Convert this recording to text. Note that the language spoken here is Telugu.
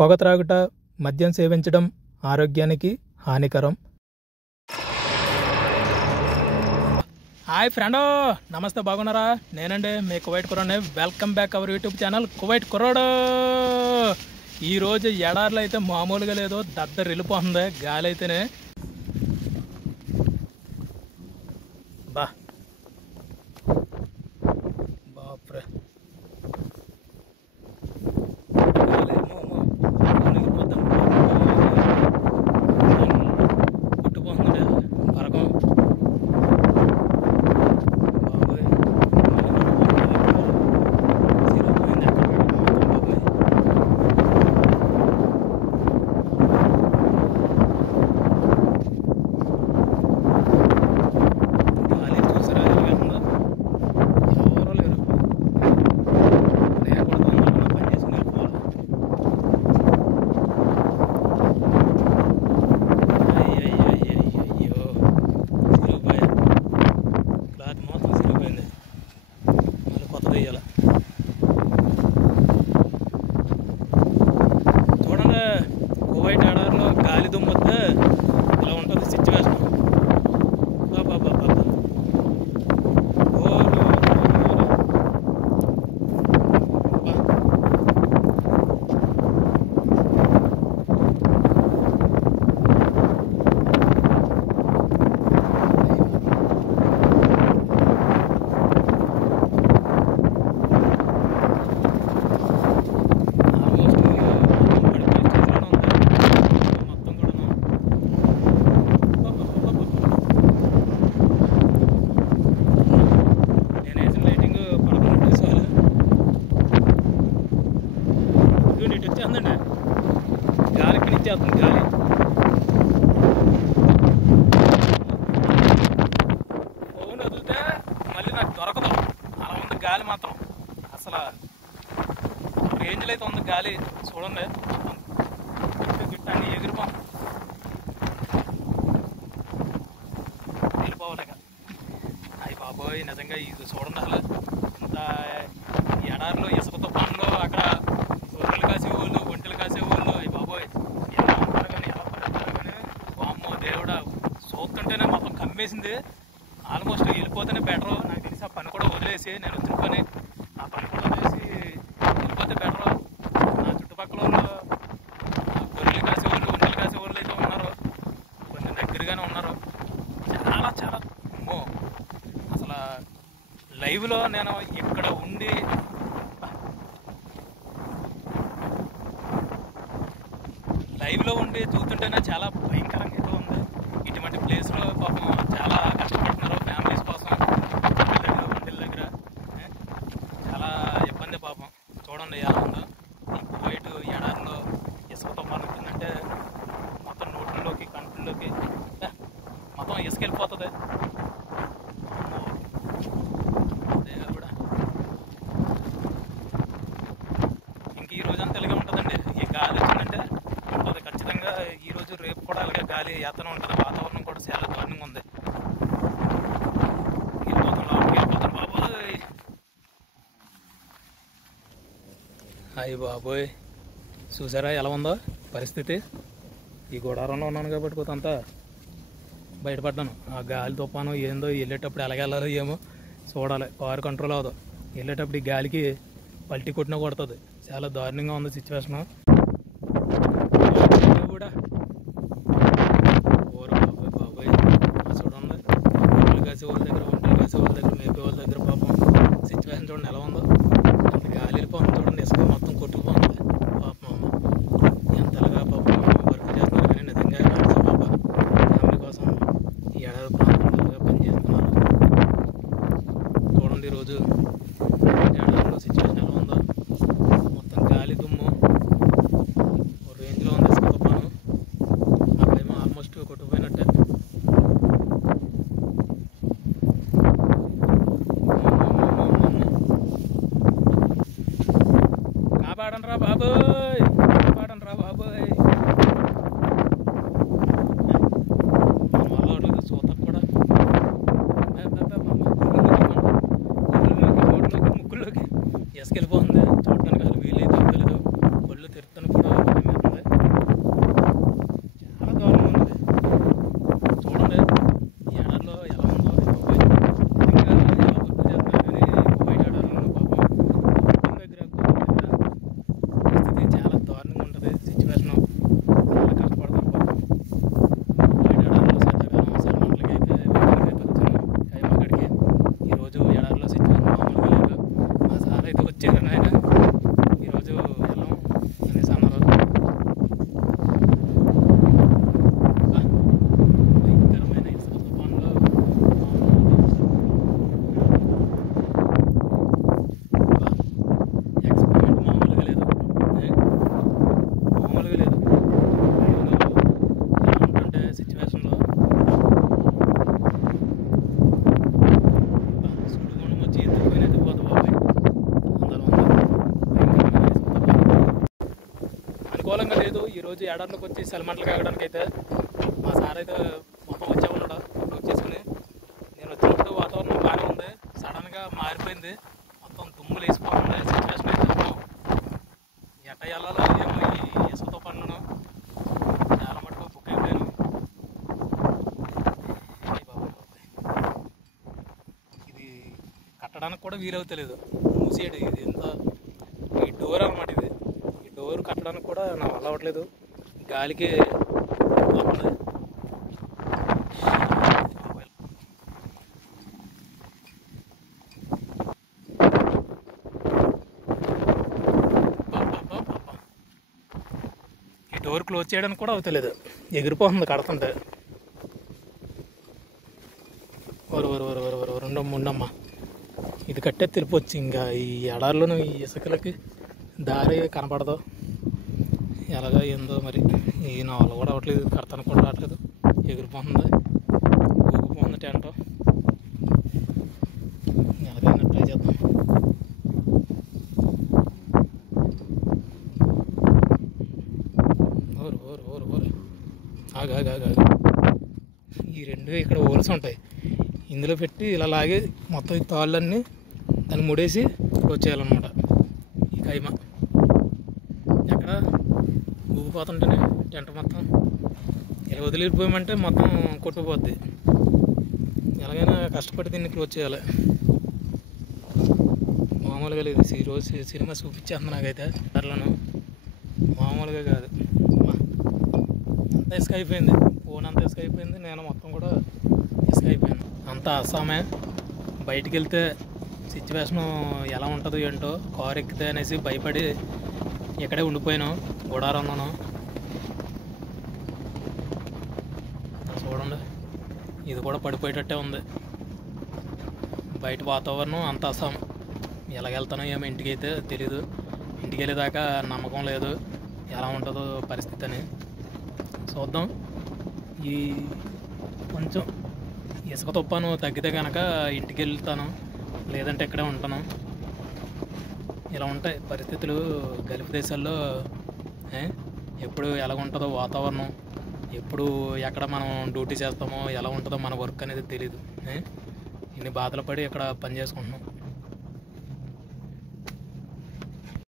పొగ త్రాగుట, మద్యం సేవించడం ఆరోగ్యానికి హానికరం. హాయ్ ఫ్రెండో, నమస్తే, బాగున్నారా? నేనండి మీ కువైట్ కుర్రోడ్ని. Welcome back our YouTube channel Kuwait కుర్రోడ్. ఈరోజు ఎడార్లు అయితే మామూలుగా లేదు, దద్దరు వెళ్ళిపోతుంది గాలి అయితేనే. బాప్రే, పుట్టిపోతుంది పరకం. చూడండి, కువైట్ ఎడారిలో గాలి దుమ్మొస్తే ఇలా ఉంటుంది సిచ్యువేషన్. గాలి ఇక్కడి నుంచి వస్తుంది. గాలి ఫోన్ వదిలితే మళ్ళీ నాకు దొరకదు, అలా ఉంది గాలి మాత్రం. అసలు రేంజ్లో అయితే ఉంది గాలి. చూడండి, గిట్టు అన్ని ఎగిరిపోం, వెళ్ళిపోవాలిక. అయ్యి బాబోయ్, నిజంగా ఇది చూడండి. అసలు ఇంత ఎడారిలో ఇసుకతో పనులు, అక్కడ గొర్రెలు కాసేవాళ్ళు, ఒంటెలు కాసేవాళ్ళు, అయ్యి బాబోయ్ ఎలా ఉంటారు కానీ, ఎలా పడతారు కానీ. వామ్మో దేవుడా, చూస్తుంటేనే మొత్తం కమ్మేసింది. ఆల్మోస్ట్ వెళ్ళిపోతేనే బెటరు నాకు తెలిసి. ఆ పని కూడా వదిలేసి, నేను వచ్చిన పని ఆ పని కూడా వదిలేసి వెళ్ళిపోతే బెటరు. నా చుట్టుపక్కల వాళ్ళు గొర్రెలు కాసేవాళ్ళు, ఒంటెలు కాసేవాళ్ళు అయితే ఉన్నారు, కొంచెం దగ్గరగానే ఉన్నారు. చాలా చాలా అమ్మో, అసలు లైవ్లో నేను ఇక్కడ ఉండి చూస్తుంటేనే చాలా భయంకరంగా అయితే ఉంది. ఇటువంటి ప్లేస్లో పాపం చాలా కష్టపడుతున్నారు ఫ్యామిలీస్ కోసం, ఒంటెల దగ్గర చాలా ఇబ్బంది పాపం. చూడండి ఎలా ఉందో ఈ కువైట్ ఎడారిలో. ఇసుక తుఫాను వచ్చిందంటే మొత్తం నోట్లలోకి, కంట్రీలోకి మొత్తం ఇసుక వెళ్ళిపోతుంది. కూడా ఇంక ఈ రోజంతా ఇలాగే ఉంటుందండి. ఈ గాలి వచ్చిందంటే ఉంటుంది ఖచ్చితంగా. ఈరోజు రేపు కూడా అలాగే గాలి యాతన ఉంటుంది. వాతావరణం కూడా చాలా దారుణంగా ఉంది. వెళ్ళిపోతాం బాబోయ్. అయ్యి బాబోయ్, చూసారా ఎలా ఉందో పరిస్థితి. ఈ గుడారంలో ఉన్నాను కాబట్టి కొంతంతా బయటపడ్డాను. ఆ గాలి తుఫాను ఏందో, వెళ్ళేటప్పుడు ఎలాగ వెళ్ళాలో ఏమో చూడాలి. కారు కంట్రోల్ అవ్వదు, వెళ్ళేటప్పుడు ఈ గాలికి పల్టీ కొట్టినా కొడుతుంది. చాలా దారుణంగా ఉంది సిచ్యువేషను. కూడా ఓరు బాబోయ్ బాబోయ్, చూడండి గొర్రెలు కాసే వాళ్ళ దగ్గర, ఒంటెలు కాసే వాళ్ళ దగ్గర, మేపే వాళ్ళ దగ్గర పాపం సిచ్యువేషన్ చూడండి ఎలా ఉందో. అంత గాలి వెళ్ళిపోతుంది చూడండి, ఇసుక మొత్తం కొట్టుకుపోతుంది. పాపం ఎంతలాగా పాపం వర్క్ చేస్తున్నారు కానీ నిజంగా పాప ఫ్యామిలీ కోసం ఈ ఏడాది ప్రాంతంలో పనిచేస్తున్నారు. చూడండి ఈరోజు ఏడాదిలో సిచ్యువేషన్ ఎలా ఉందో. మొత్తం గాలి దుమ్ము రేంజ్లో ఉంది. ఇసుక తుఫాను అనుకూలంగా లేదు. ఈరోజు ఎడార్లోకి వచ్చి సెలమంటలు కాగడానికి అయితే మా సార్ అయితే మొత్తం వచ్చేవాళ్ళడు వచ్చేసుకుని. నేను వచ్చినప్పుడు వాతావరణం బాగానే ఉంది, సడన్గా మారిపోయింది, మొత్తం తుమ్ములు వేసిపోతుంది. సిచ్యువేషన్ అయితే మొత్తం ఎట్ట వెళ్ళాలో ఏమో ఈ ఇసుకతో పనులను చాలా మటుకు బుక్ అయిపోయాను. ఇది కట్టడానికి కూడా వీలవుతలేదు, మూసేయడు. ఇది ఎంత ఈ డోర్ అనమాట, ఇది ఈ డోర్ కట్టడానికి కూడా నా వల్ల అవ్వట్లేదు, గాలికి పోతుంది. ఈ డోర్ క్లోజ్ చేయడానికి కూడా అవుతలేదు, ఎగిరిపోతుంది కడుతుంటే. రెండమ్మ ఉండమ్మ, ఇది కట్టే తెలిపొచ్చు. ఇంకా ఈ ఎడారిలోనూ ఈ ఇసుకలకి దారి కనపడదు, ఎలాగా ఏందో మరి. ఈ నా వల్ల కూడా అవ్వట్లేదు, కడతానికి కూడా రావట్లేదు, ఎగిరిపోతుంది, ఊగిపోతుంది టెంట్. ఎలాగైనా ట్రై చేద్దాం. ఆగా ఈ రెండు ఇక్కడ హోల్స్ ఉంటాయి, ఇందులో పెట్టి ఇలా లాగి మొత్తం ఈ తాళ్ళన్నీ దాన్ని ముడేసి క్లోజ్ చేయాలన్నమాట. ఈ కైమ ఎక్కడ ఊగిపోతుంటేనే టెంట్ మొత్తం ఇలా వదిలిపోయామంటే మొత్తం కొట్టుకుపోద్ది. ఎలాగైనా కష్టపడి దీన్ని క్లోజ్ చేయాలి. మామూలుగా లేదు, ఈరోజు సినిమా చూపించేస్తుంది నాకైతే దారిలోను, మామూలుగా కాదు. అంతా ఇసుక అయిపోయింది, ఫోన్ అంతా ఇసుక అయిపోయింది, నేను మొత్తం కూడా ఇసుక అయిపోయాను. అంతా అస్సామే. బయటికి వెళ్తే సిచ్యువేషను ఎలా ఉంటుందో ఏంటో, కారు ఎక్కితే అనేసి భయపడి ఇక్కడే ఉండిపోయాను, గుడారంలోను. చూడండి, ఇది కూడా పడిపోయేటట్టే ఉంది. బయట వాతావరణం అంత అస్సాం. ఎలాగెళ్తానో ఏమో ఇంటికి అయితే తెలీదు, ఇంటికి వెళ్ళేదాకా నమ్మకం లేదు ఎలా ఉంటుందో పరిస్థితి అని. చూద్దాం. ఈ కొంచెం ఇసుక తుప్పాను తగ్గితే కనుక ఇంటికి వెళ్తాను, లేదంటే ఇక్కడే ఉంటాను. ఇలా ఉంటాయి పరిస్థితులు గల్ఫ్ దేశాల్లో. ఎప్పుడు ఎలా ఉంటుందో వాతావరణం, ఎప్పుడు ఎక్కడ మనం డ్యూటీ చేస్తామో, ఎలా ఉంటుందో మన వర్క్ అనేది తెలీదు. ఇన్ని బాధలు పడి ఇక్కడ పని చేసుకుంటున్నాం.